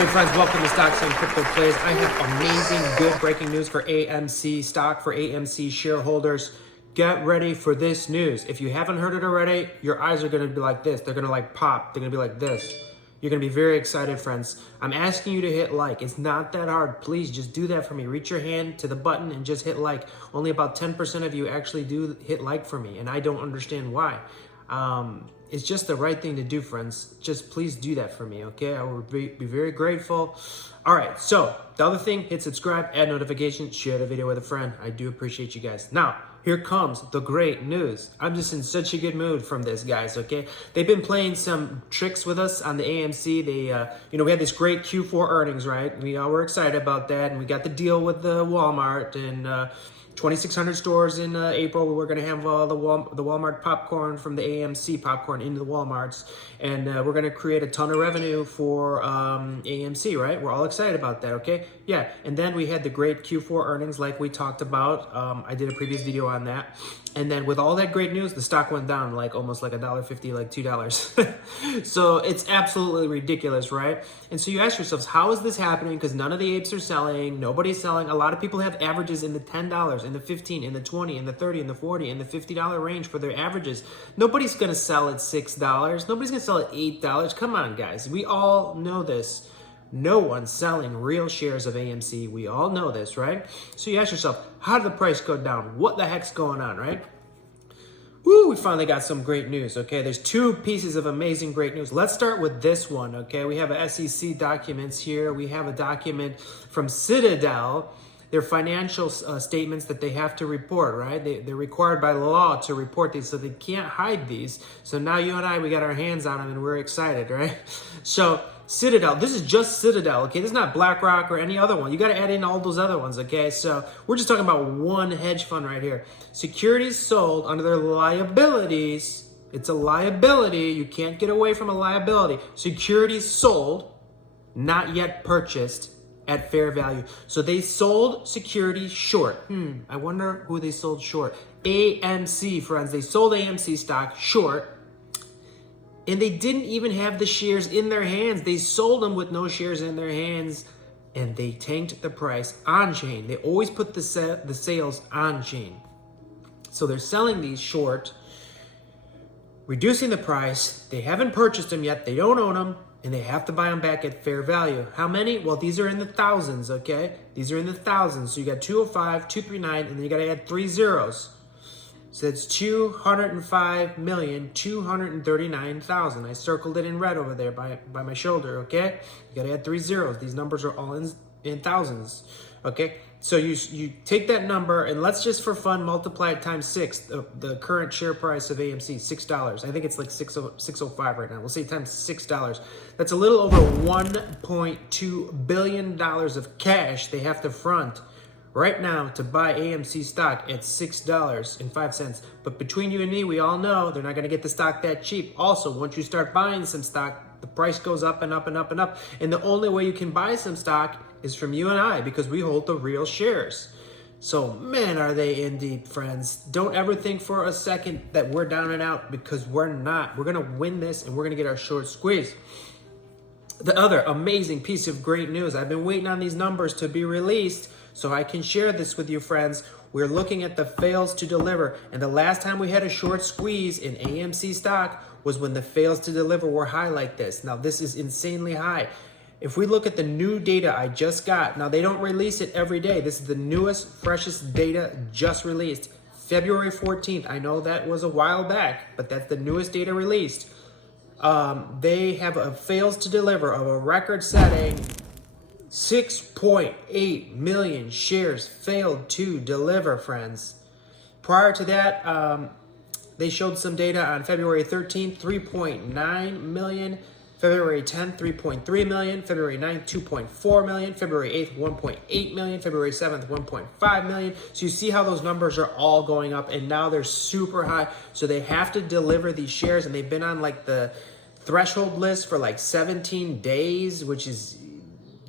Hey friends, welcome to Stocks and Crypto Plays. I have amazing, good breaking news for AMC stock, for AMC shareholders. Get ready for this news. If you haven't heard it already, your eyes are going to be like this. They're going to like pop. They're going to be like this. You're going to be very excited, friends. I'm asking you to hit like. It's not that hard. Please just do that for me. Reach your hand to the button and just hit like. Only about 10% of you actually do hit like for me, and I don't understand why. It's just the right thing to do, friends. Just please do that for me, okay? I will be very grateful. All right, so the other thing, hit subscribe, add notifications, share the video with a friend. I do appreciate you guys. Now, here comes the great news. I'm just in such a good mood from this, guys, okay? They've been playing some tricks with us on the AMC. They, we had this great Q4 earnings, right? We all were excited about that, and we got the deal with the Walmart and 2,600 stores in April. We're going to have the Walmart popcorn from the AMC popcorn into the Walmarts, and we're going to create a ton of revenue for AMC, right? We're all excited about that, okay? Yeah, and then we had the great Q4 earnings like we talked about. I did a previous video on that. And then with all that great news, the stock went down like almost like $1.50, like $2. So it's absolutely ridiculous, right? And so you ask yourselves, how is this happening? Because none of the apes are selling. Nobody's selling. A lot of people have averages in the $10, in the $15, in the $20, in the $30, in the $40, in the $50 range for their averages. Nobody's going to sell at $6. Nobody's going to sell at $8. Come on, guys. We all know this. No one's selling real shares of AMC. We all know this, right? So you ask yourself, how did the price go down? What the heck's going on, right? Woo, we finally got some great news, okay? There's two pieces of amazing great news. Let's start with this one, okay? We have a SEC documents here. We have a document from Citadel, their financial statements that they have to report, right? They're required by law to report these, so they can't hide these. So now you and I, we got our hands on them and we're excited, right? So Citadel, this is just Citadel, okay? This is not BlackRock or any other one. You got to add in all those other ones, okay? So we're just talking about one hedge fund right here. Securities sold under their liabilities. It's a liability. You can't get away from a liability. Securities sold, not yet purchased at fair value. So they sold securities short. I wonder who they sold short. AMC, friends. They sold AMC stock short. And they didn't even have the shares in their hands. They sold them with no shares in their hands, and they tanked the price on chain. They always put the sales on chain. So they're selling these short, reducing the price. They haven't purchased them yet. They don't own them, and they have to buy them back at fair value. How many? Well, these are in the thousands, okay? These are in the thousands. So you got 205, 239, and then you got to add 3 zeros. So it's 205,239,000. I circled it in red over there by my shoulder, okay? You gotta add 3 zeros. These numbers are all in thousands, okay? So you take that number and let's just for fun multiply it times 6. The current share price of AMC, $6. I think it's like 605 right now. We'll say times $6. That's a little over $1.2 billion of cash they have to front right now to buy AMC stock at $6.05. But between you and me, we all know they're not going to get the stock that cheap. Also, once you start buying some stock, the price goes up and up and up and up. And the only way you can buy some stock is from you and I, because we hold the real shares. So, man, are they in deep, friends. Don't ever think for a second that we're down and out, because we're not. We're going to win this, and we're going to get our short squeeze. The other amazing piece of great news, I've been waiting on these numbers to be released so I can share this with you, friends. We're looking at the fails to deliver. And the last time we had a short squeeze in AMC stock was when the fails to deliver were high like this. Now, this is insanely high. If we look at the new data I just got, now they don't release it every day. This is the newest, freshest data just released. February 14th. I know that was a while back, but that's the newest data released. They have a fails to deliver of a record-setting 6.8 million shares failed to deliver, friends. Prior to that, they showed some data on February 13th, 3.9 million. February 10th, 3.3 million. February 9th, 2.4 million. February 8th, 1.8 million. February 7th, 1.5 million. So you see how those numbers are all going up, and now they're super high. So they have to deliver these shares, and they've been on like the threshold list for like 17 days, which is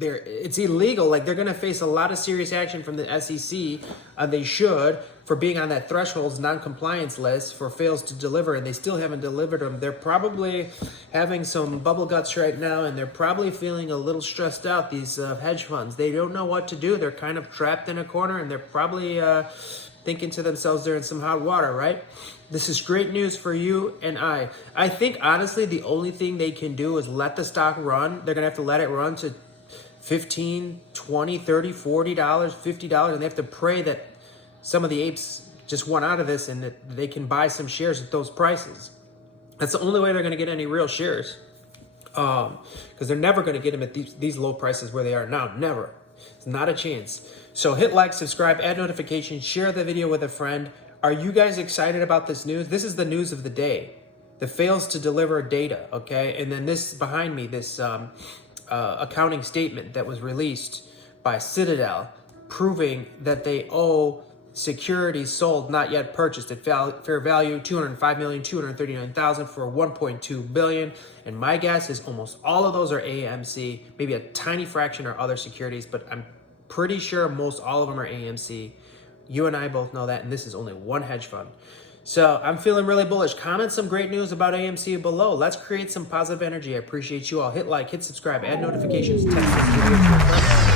it's illegal. Like, they're going to face a lot of serious action from the SEC. They should, for being on that thresholds non-compliance list for fails to deliver, and they still haven't delivered them. They're probably having some bubble guts right now, and they're probably feeling a little stressed out, these hedge funds. They don't know what to do. They're kind of trapped in a corner, and they're probably thinking to themselves they're in some hot water, right? This is great news for you and I. I think, honestly, the only thing they can do is let the stock run. They're going to have to let it run to $15, $20, $30, $40, $50, and they have to pray that some of the apes just want out of this and that they can buy some shares at those prices. That's the only way they're going to get any real shares, because they're never going to get them at these low prices where they are now. Never. It's not a chance. So hit like, subscribe, add notifications, share the video with a friend. Are you guys excited about this news? This is the news of the day. The fails to deliver data, okay? And then this behind me, this accounting statement that was released by Citadel, proving that they owe securities sold, not yet purchased, at fair value $205,239,000 for $1.2 billion. And my guess is almost all of those are AMC. Maybe a tiny fraction are other securities, but I'm pretty sure most all of them are AMC. You and I both know that, and this is only one hedge fund. So I'm feeling really bullish. Comment some great news about AMC below. Let's create some positive energy. I appreciate you all. Hit like, hit subscribe, add notifications, text this video to your friends.